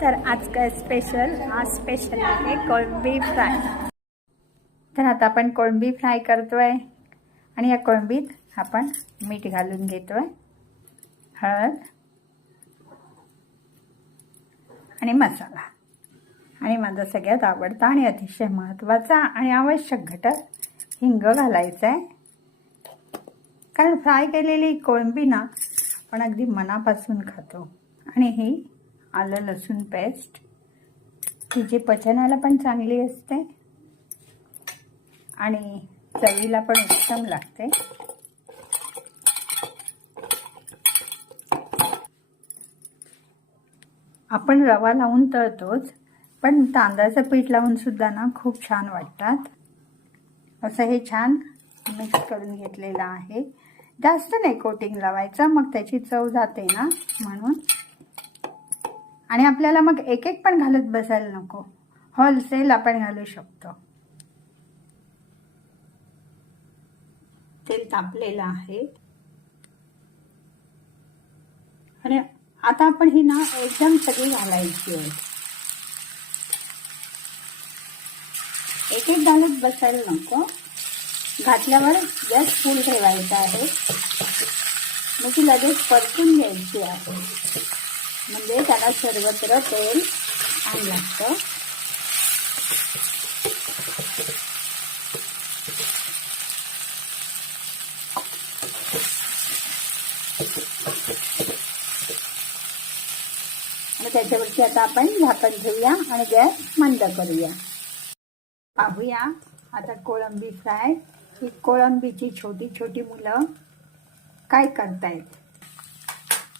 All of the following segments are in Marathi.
तर आज काय स्पेशल, आज स्पेशल आहे कोळंबी फ्राय। तर आता आपण कोळंबी फ्राय करतोय आणि या कोळंबीत आपण मीठ घालून घेतोय, हळद आणि मसाला आणि माझा सगळ्यात आवडता आणि अतिशय महत्त्वाचा आणि आवश्यक घटक हिंग घालायचा आहे। कारण फ्राय केलेली कोळंबी ना आपण अगदी मनापासून खातो। आणि ही आलं लसूण पेस्ट ही जी पचनाला पण चांगली असते आणि चवीला पण उत्तम लागते। आपण रवा लावून तळतोच, पण तांदळाचं पीठ लावून सुद्धा ना खूप छान वाटतात। असं हे छान मिक्स करून घेतलेलं आहे। जास्त नाही कोटिंग लावायचं, मग त्याची चव जाते ना म्हणून। आणि आपल्याला मग एक एक पण घालत बसायला नको, होलसेल आपण घालू शकतो। तेल तापलेलं आहे आणि आता आपण ही ना एकदम सगळी घालायची आहे। एक एक घालत बसायला नको, घातल्यावर गॅस फुल ठेवायचा आहे। मग ती लगेच परतून घ्यायची आहे, म्हणजे त्याला सर्वत्र तेल छान लागतं। आणि त्याच्यावरती आता आपण झाकण ठेवूया आणि गॅस मंद करूया। पाहूया आता कोळंबी फ्राय। ही कोळंबीची छोटी छोटी मुलं काय करतायत,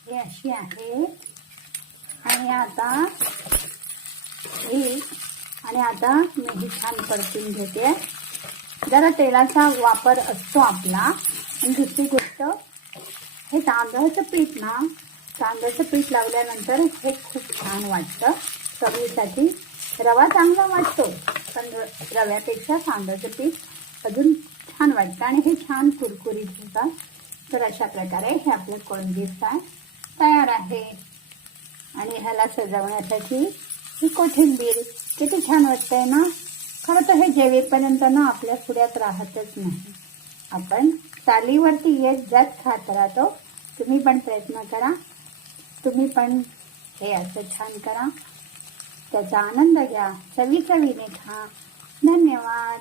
हे अशी आहे। आणि आता मी ही छान परतून घेते। जरा तेलाचा वापर असतो आपला। आणि दुसरी गोष्ट, हे तांदळाचं पीठ ना, तांदळाचं पीठ लावल्यानंतर हे खूप छान वाटतं चवीसाठी। रवा चांगला वाटतो, पण रव्यापेक्षा तांदळाचं पीठ अजून छान वाटतं आणि हे छान कुरकुरीत होतात। तर अशा प्रकारे हे आपलं कोळंबी फ्राय तयार आहे। आणि ह्याला सजवण्यासाठी ही कोथिंबीर किती छान वाटतंय ना। खरं तर हे जेवेपर्यंत ना आपल्या पुढ्यात राहतच नाही, आपण चालीवरती येत जात खात राहतो। तुम्ही पण प्रयत्न करा, तुम्ही पण हे असं छान करा, त्याचा आनंद घ्या, चवीने खा। धन्यवाद।